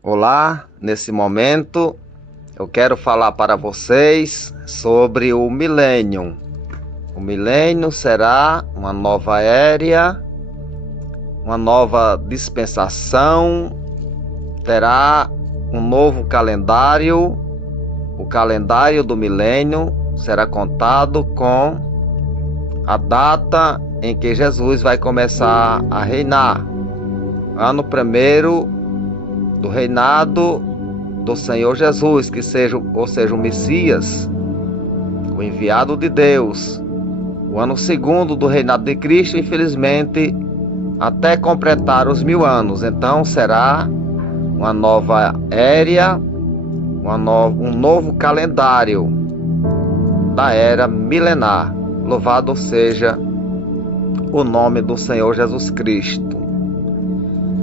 Olá, nesse momento eu quero falar para vocês sobre o milênio. O milênio será uma nova era, uma nova dispensação, terá um novo calendário. O calendário do milênio será contado com a data em que Jesus vai começar a reinar. Ano primeiro do reinado do Senhor Jesus, que seja o Messias, o enviado de Deus. O ano segundo do reinado de Cristo, infelizmente, até completar os 1000 anos. Então será uma nova era, um novo calendário da era milenar. Louvado seja o nome do Senhor Jesus Cristo.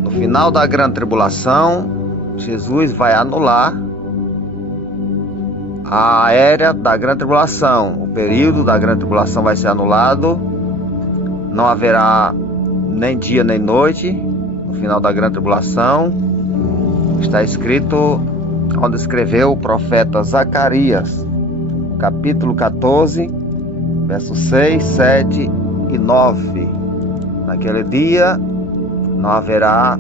No final da grande tribulação, Jesus vai anular a era da grande tribulação. O período da grande tribulação vai ser anulado. Não haverá nem dia nem noite no final da grande tribulação. Está escrito onde escreveu o profeta Zacarias, capítulo 14, versos 6, 7 e 9. Naquele dia não haverá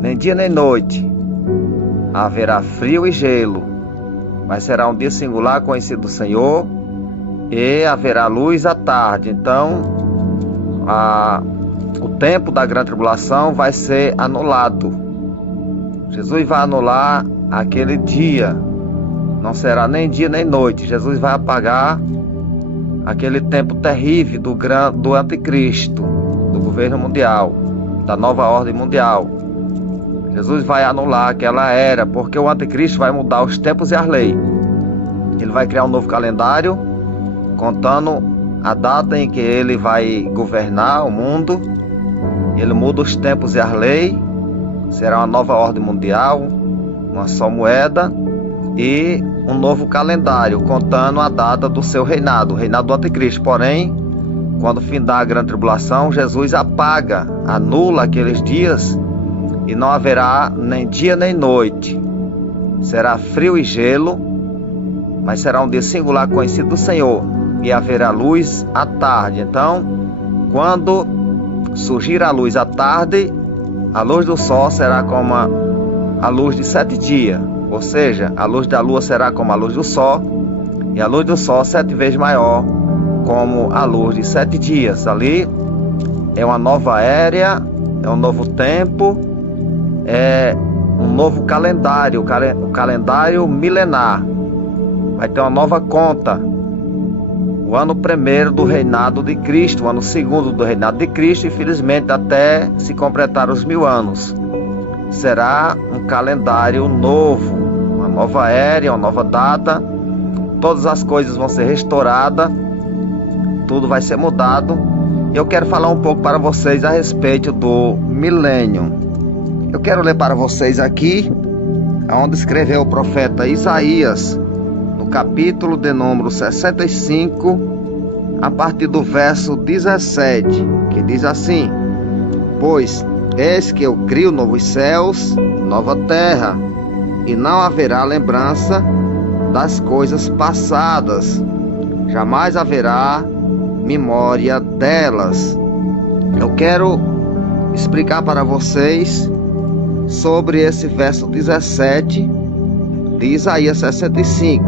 nem dia nem noite, haverá frio e gelo, mas será um dia singular conhecido do Senhor, e haverá luz à tarde. Então o tempo da grande tribulação vai ser anulado. Jesus vai anular aquele dia, não será nem dia nem noite. Jesus vai apagar aquele tempo terrível do anticristo, do governo mundial, da nova ordem mundial. Jesus vai anular aquela era, porque o anticristo vai mudar os tempos e as leis. Ele vai criar um novo calendário, contando a data em que ele vai governar o mundo. Ele muda os tempos e as leis. Será uma nova ordem mundial, uma só moeda e um novo calendário, contando a data do seu reinado, o reinado do anticristo. Porém, quando findar a grande tribulação, Jesus apaga, anula aqueles dias e não haverá nem dia nem noite. Será frio e gelo, mas será um dia singular conhecido do Senhor, e haverá luz à tarde. Então, quando surgir a luz à tarde, a luz do sol será como a luz de 7 dias, ou seja, a luz da lua será como a luz do sol, e a luz do sol 7 vezes maior, como a luz de 7 dias. Ali é uma nova era, é um novo tempo, é um novo calendário, o calendário milenar. Vai ter uma nova conta. O ano primeiro do reinado de Cristo, o ano segundo do reinado de Cristo, infelizmente até se completar os 1000 anos. Será um calendário novo, uma nova era, uma nova data. Todas as coisas vão ser restauradas, tudo vai ser mudado. Eu quero falar um pouco para vocês a respeito do milênio. Eu quero ler para vocês aqui, onde escreveu o profeta Isaías, no capítulo de número 65, a partir do verso 17, que diz assim: Pois eis que eu crio novos céus, nova terra, e não haverá lembrança das coisas passadas, jamais haverá memória delas. Eu quero explicar para vocês sobre esse verso 17 de Isaías 65,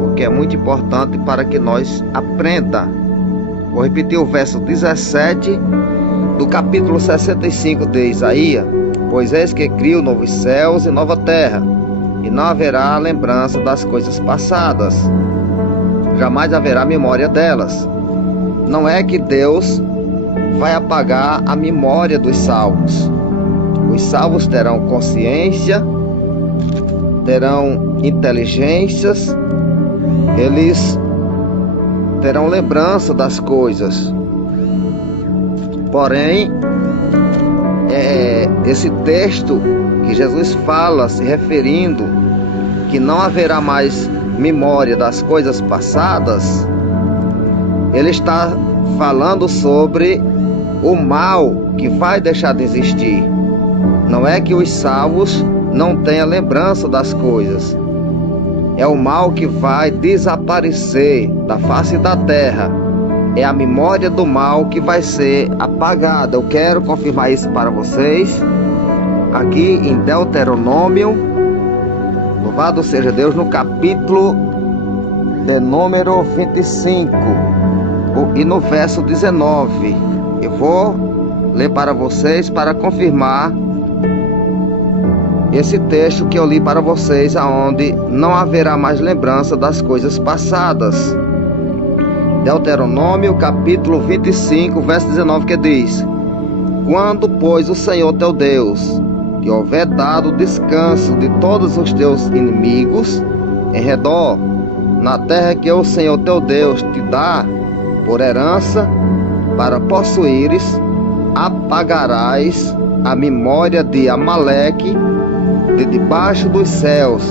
porque é muito importante para que nós aprenda. Vou repetir o verso 17 do capítulo 65 de Isaías: Pois eis que crio novos céus e nova terra, e não haverá lembrança das coisas passadas, jamais haverá memória delas. Não é que Deus vai apagar a memória dos salvos. Os salvos terão consciência, terão inteligências, eles terão lembrança das coisas. Porém, esse texto que Jesus fala, se referindo que não haverá mais memória das coisas passadas, ele está falando sobre o mal que vai deixar de existir. Não é que os salvos não tenham lembrança das coisas. É o mal que vai desaparecer da face da terra. É a memória do mal que vai ser apagada. Eu quero confirmar isso para vocês. Aqui em Deuteronômio, louvado seja Deus, no capítulo de número 25 e no verso 19. Eu vou ler para vocês para confirmar esse texto que eu li para vocês, aonde não haverá mais lembrança das coisas passadas. Deuteronômio capítulo 25, verso 19, que diz: quando, pois, o Senhor teu Deus te houver dado descanso de todos os teus inimigos em redor, na terra que o Senhor teu Deus te dá por herança para possuíres, apagarás a memória de Amaleque de debaixo dos céus.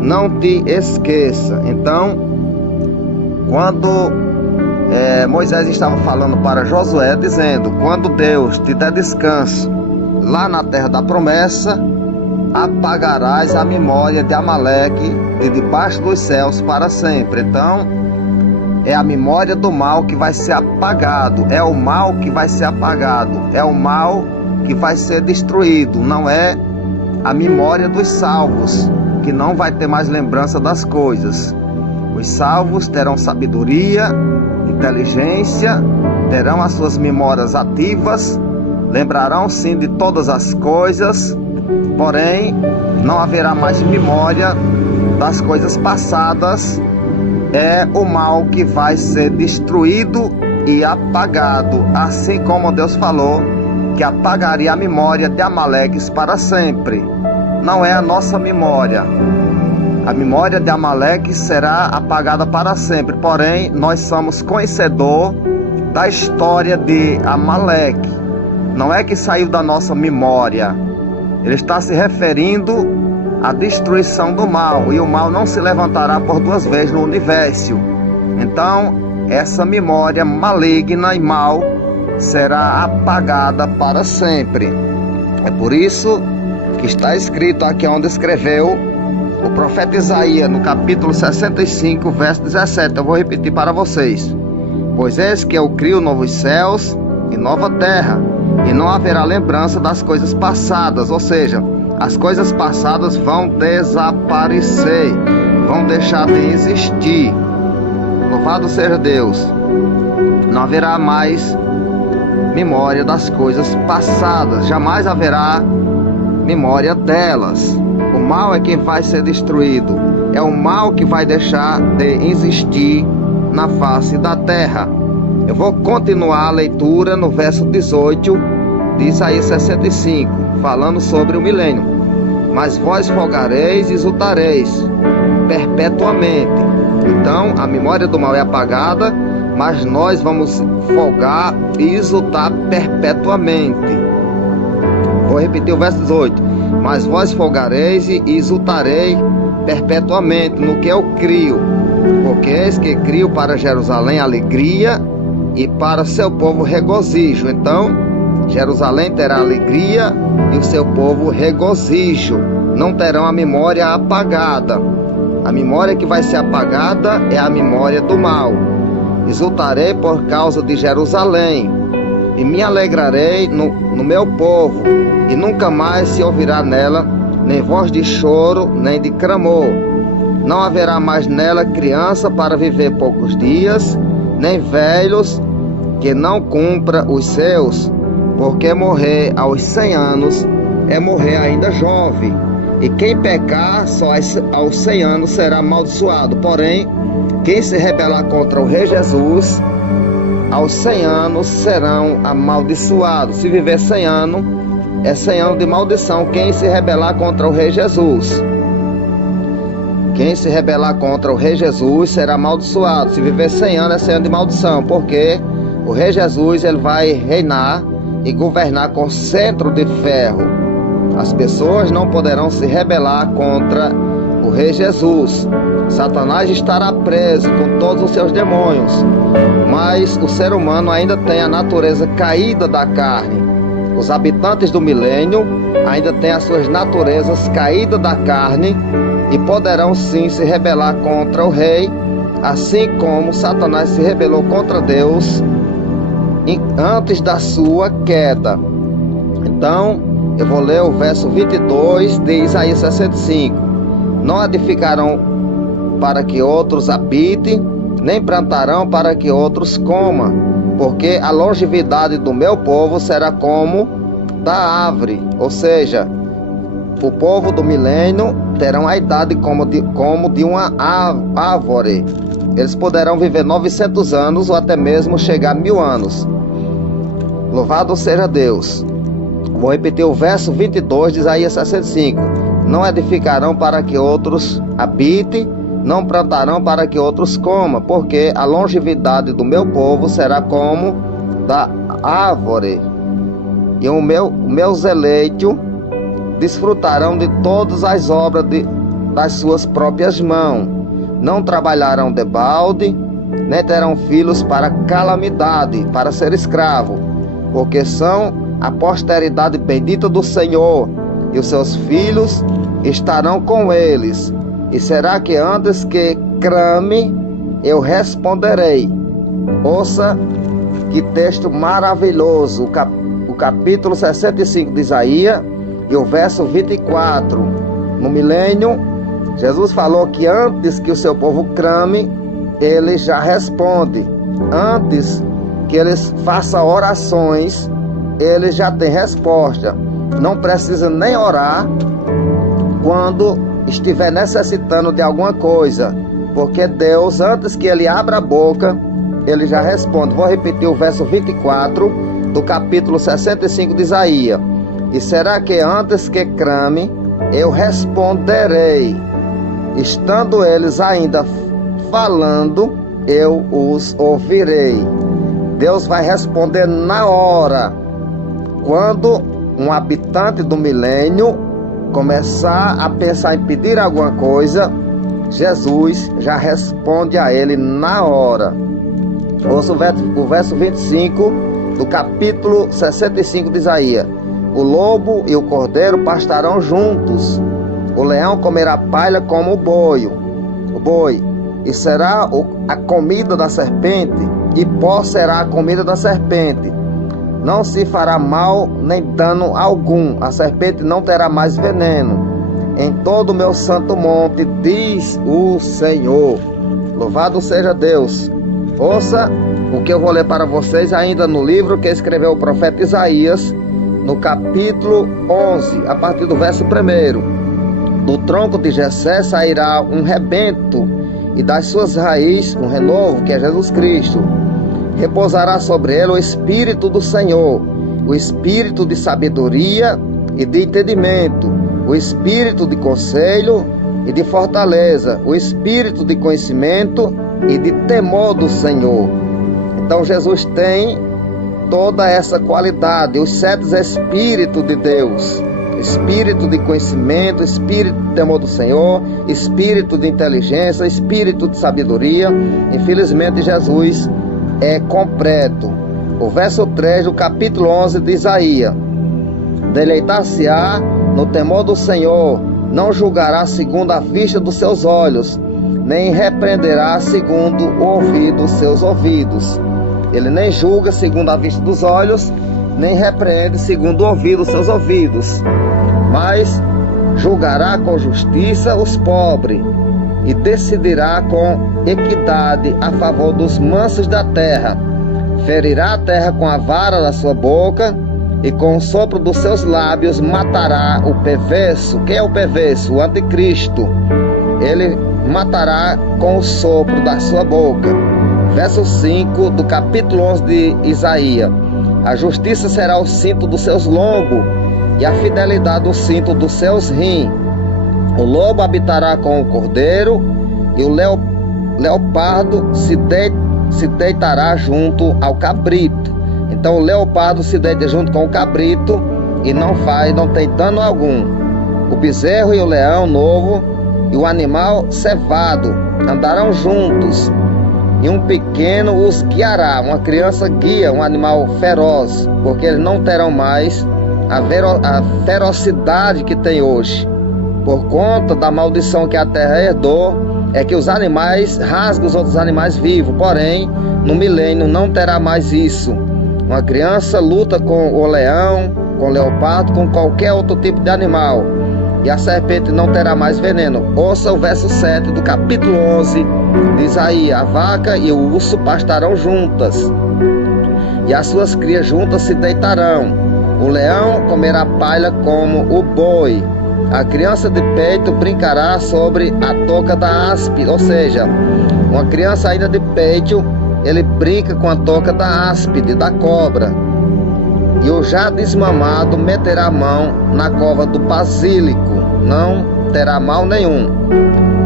Não te esqueça. Então, quando Moisés estava falando para Josué, dizendo: quando Deus te der descanso lá na terra da promessa, apagarás a memória de Amaleque de debaixo dos céus para sempre. Então, é a memória do mal que vai ser apagado. É o mal que vai ser apagado. É o mal que vai ser destruído. Não é a memória dos salvos, que não vai ter mais lembrança das coisas. Os salvos terão sabedoria, inteligência, terão as suas memórias ativas, lembrarão sim de todas as coisas, porém não haverá mais memória das coisas passadas. É o mal que vai ser destruído e apagado, assim como Deus falou que apagaria a memória de Amaleques para sempre. Não é a nossa memória. A memória de Amaleque será apagada para sempre, porém nós somos conhecedor da história de Amaleque. Não é que saiu da nossa memória. Ele está se referindo à destruição do mal, e o mal não se levantará por duas vezes no universo. Então, essa memória maligna e mal será apagada para sempre. É por isso que está escrito aqui onde escreveu o profeta Isaías, no capítulo 65, verso 17. Eu vou repetir para vocês: pois eis que eu crio novos céus e nova terra, e não haverá lembrança das coisas passadas. Ou seja, as coisas passadas vão desaparecer, vão deixar de existir. Louvado seja Deus. Não haverá mais memória das coisas passadas, jamais haverá memória delas. O mal é quem vai ser destruído. É o mal que vai deixar de existir na face da terra. Eu vou continuar a leitura no verso 18 de Isaías 65, falando sobre o milênio. Mas vós folgareis e exultareis perpetuamente. Então, a memória do mal é apagada, mas nós vamos folgar e exultar perpetuamente. Vou repetir o verso 18. Mas vós folgareis e exultarei perpetuamente no que eu crio, porque eis que crio para Jerusalém alegria e para seu povo regozijo. Então, Jerusalém terá alegria e o seu povo regozijo. Não terão a memória apagada. A memória que vai ser apagada é a memória do mal. Exultarei por causa de Jerusalém e me alegrarei no meu povo, e nunca mais se ouvirá nela nem voz de choro, nem de clamor. Não haverá mais nela criança para viver poucos dias, nem velhos que não cumpra os seus, porque morrer aos 100 anos é morrer ainda jovem, e quem pecar só aos 100 anos será amaldiçoado. Porém, quem se rebelar contra o Rei Jesus, aos 100 anos serão amaldiçoados. Se viver 100 anos, é 100 anos de maldição. Quem se rebelar contra o Rei Jesus, quem se rebelar contra o Rei Jesus será amaldiçoado. Se viver 100 anos, é 100 anos de maldição, porque o Rei Jesus, ele vai reinar e governar com cetro de ferro. As pessoas não poderão se rebelar contra o Rei Jesus. Satanás estará preso com todos os seus demônios, mas o ser humano ainda tem a natureza caída da carne. Os habitantes do milênio ainda têm as suas naturezas caídas da carne e poderão sim se rebelar contra o rei, assim como Satanás se rebelou contra Deus antes da sua queda. Então, eu vou ler o verso 22 de Isaías 65. Não edificarão para que outros habitem, nem plantarão para que outros comam, porque a longevidade do meu povo será como da árvore, ou seja, o povo do milênio terão a idade como de uma árvore. Eles poderão viver 900 anos ou até mesmo chegar a 1000 anos. Louvado seja Deus. Vou repetir o verso 22 de Isaías 65. Não edificarão para que outros habitem, não plantarão para que outros comam, porque a longevidade do meu povo será como da árvore. E meus eleitos desfrutarão de todas as obras das suas próprias mãos. Não trabalharão de balde, nem terão filhos para calamidade, para ser escravo, porque são a posteridade bendita do Senhor, e os seus filhos estarão com eles. E será que antes que clame, eu responderei? Ouça que texto maravilhoso, o capítulo 65 de Isaías e o verso 24. No milênio, Jesus falou que antes que o seu povo clame, ele já responde. Antes que eles façam orações, ele já tem resposta. Não precisa nem orar quando estiver necessitando de alguma coisa, porque Deus, antes que ele abra a boca, ele já responde. Vou repetir o verso 24 do capítulo 65 de Isaías. E será que antes que clame, eu responderei? Estando eles ainda falando, eu os ouvirei. Deus vai responder na hora. Quando um habitante do milênio começar a pensar em pedir alguma coisa, Jesus já responde a ele na hora. Ouça o verso 25 do capítulo 65 de Isaías. O lobo e o cordeiro pastarão juntos, o leão comerá palha como o boi, e será a comida da serpente, e pó será a comida da serpente. Não se fará mal nem dano algum, a serpente não terá mais veneno. Em todo o meu santo monte, diz o Senhor. Louvado seja Deus. Ouça o que eu vou ler para vocês ainda no livro que escreveu o profeta Isaías, no capítulo 11, a partir do verso 1. Do tronco de Jessé sairá um rebento, e das suas raízes um renovo, que é Jesus Cristo. Repousará sobre ele o Espírito do Senhor, o Espírito de sabedoria e de entendimento, o Espírito de conselho e de fortaleza, o Espírito de conhecimento e de temor do Senhor. Então Jesus tem toda essa qualidade, os 7 Espíritos de Deus: Espírito de conhecimento, Espírito de temor do Senhor, Espírito de inteligência, Espírito de sabedoria. Infelizmente Jesus é completo. O verso 3 do capítulo 11 de Isaías: deleitar-se-á no temor do Senhor, não julgará segundo a vista dos seus olhos, nem repreenderá segundo o ouvido dos seus ouvidos. Ele nem julga segundo a vista dos olhos, nem repreende segundo o ouvido dos seus ouvidos, mas julgará com justiça os pobres e decidirá com equidade a favor dos mansos da terra. Ferirá a terra com a vara da sua boca, e com o sopro dos seus lábios matará o perverso. Quem é o perverso? O anticristo. Ele matará com o sopro da sua boca. Verso 5 do capítulo 11 de Isaías: a justiça será o cinto dos seus lombos, e a fidelidade o cinto dos seus rins. O lobo habitará com o cordeiro, e o leopardo se deitará junto ao cabrito. Então o leopardo se deita junto com o cabrito e não tem dano algum. O bezerro e o leão novo e o animal cevado andarão juntos, e um pequeno os guiará. Uma criança guia um animal feroz, porque eles não terão mais a ferocidade que tem hoje. Por conta da maldição que a terra herdou, é que os animais rasgam os outros animais vivos. Porém, no milênio não terá mais isso. Uma criança luta com o leão, com o leopardo, com qualquer outro tipo de animal. E a serpente não terá mais veneno. Ouça o verso 7 do capítulo 11 de Isaías. A vaca e o urso pastarão juntas, e as suas crias juntas se deitarão. O leão comerá palha como o boi. A criança de peito brincará sobre a toca da áspide. Ou seja, uma criança ainda de peito, ele brinca com a toca da áspide, da cobra. E o já desmamado meterá a mão na cova do basílico. Não terá mal nenhum.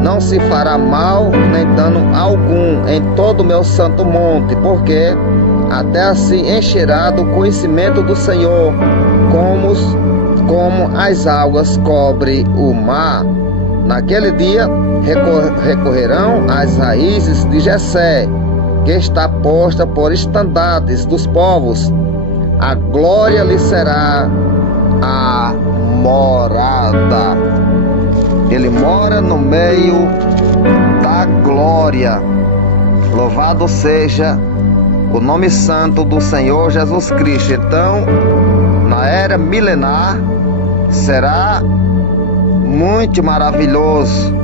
Não se fará mal nem dano algum em todo o meu santo monte, porque a terra se encherá do conhecimento do Senhor, como as águas cobrem o mar. Naquele dia recorrerão às raízes de Jessé, que está posta por estandartes dos povos. A glória lhe será a morada. Ele mora no meio da glória. Louvado seja o nome santo do Senhor Jesus Cristo. Então, na era milenar, será muito maravilhoso.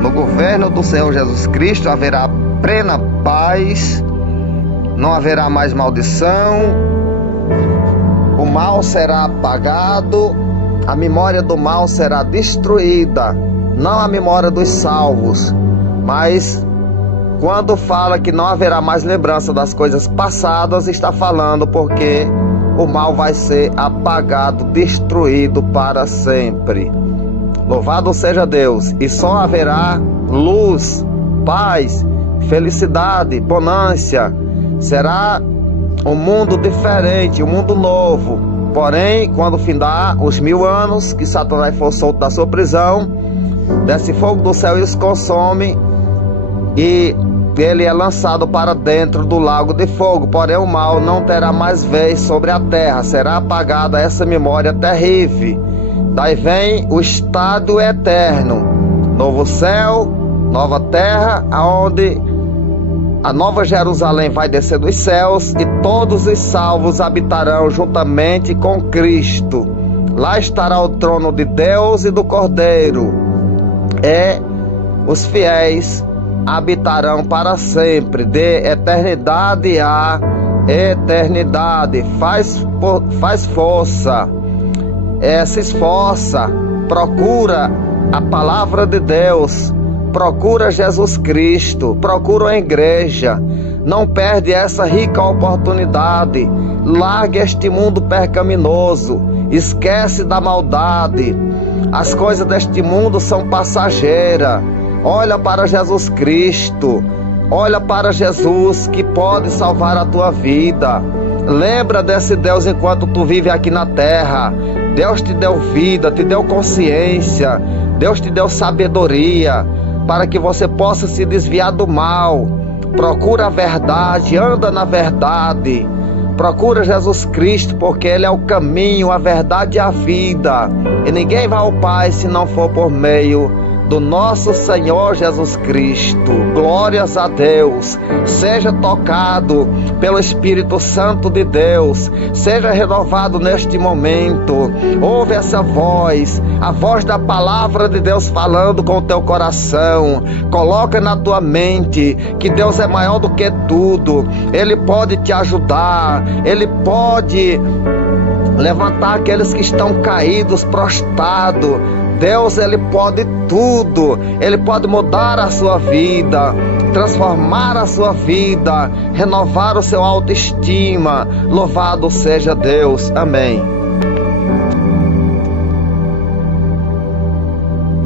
No governo do Senhor Jesus Cristo haverá plena paz, não haverá mais maldição, o mal será apagado, a memória do mal será destruída, não a memória dos salvos, mas quando fala que não haverá mais lembrança das coisas passadas, está falando porque o mal vai ser apagado, destruído para sempre. Louvado seja Deus! E só haverá luz, paz, felicidade, bonância. Será um mundo diferente, um mundo novo. Porém, quando findar os 1000 anos que Satanás for solto da sua prisão, desce fogo do céu e os consome, e ele é lançado para dentro do lago de fogo. Porém, o mal não terá mais vez sobre a terra. Será apagada essa memória terrível. Daí vem o estado eterno, novo céu, nova terra, aonde a nova Jerusalém vai descer dos céus e todos os salvos habitarão juntamente com Cristo. Lá estará o trono de Deus e do Cordeiro. Os fiéis habitarão para sempre, de eternidade a eternidade. Faz força, se esforça, procura a palavra de Deus, procura Jesus Cristo, procura a igreja. Não perde essa rica oportunidade. Largue este mundo pecaminoso, esquece da maldade. As coisas deste mundo são passageiras. Olha para Jesus Cristo, olha para Jesus que pode salvar a tua vida. Lembra desse Deus enquanto tu vive aqui na terra. Deus te deu vida, te deu consciência, Deus te deu sabedoria para que você possa se desviar do mal. Procura a verdade, anda na verdade. Procura Jesus Cristo, porque Ele é o caminho, a verdade e a vida. E ninguém vai ao Pai se não for por meio do nosso Senhor Jesus Cristo. Glórias a Deus. Seja tocado pelo Espírito Santo de Deus. Seja renovado neste momento. Ouve essa voz, a voz da palavra de Deus falando com o teu coração. Coloca na tua mente que Deus é maior do que tudo. Ele pode te ajudar. Ele pode levantar aqueles que estão caídos, prostrados. Deus, Ele pode tudo. Ele pode mudar a sua vida, transformar a sua vida, renovar o seu autoestima. Louvado seja Deus. Amém.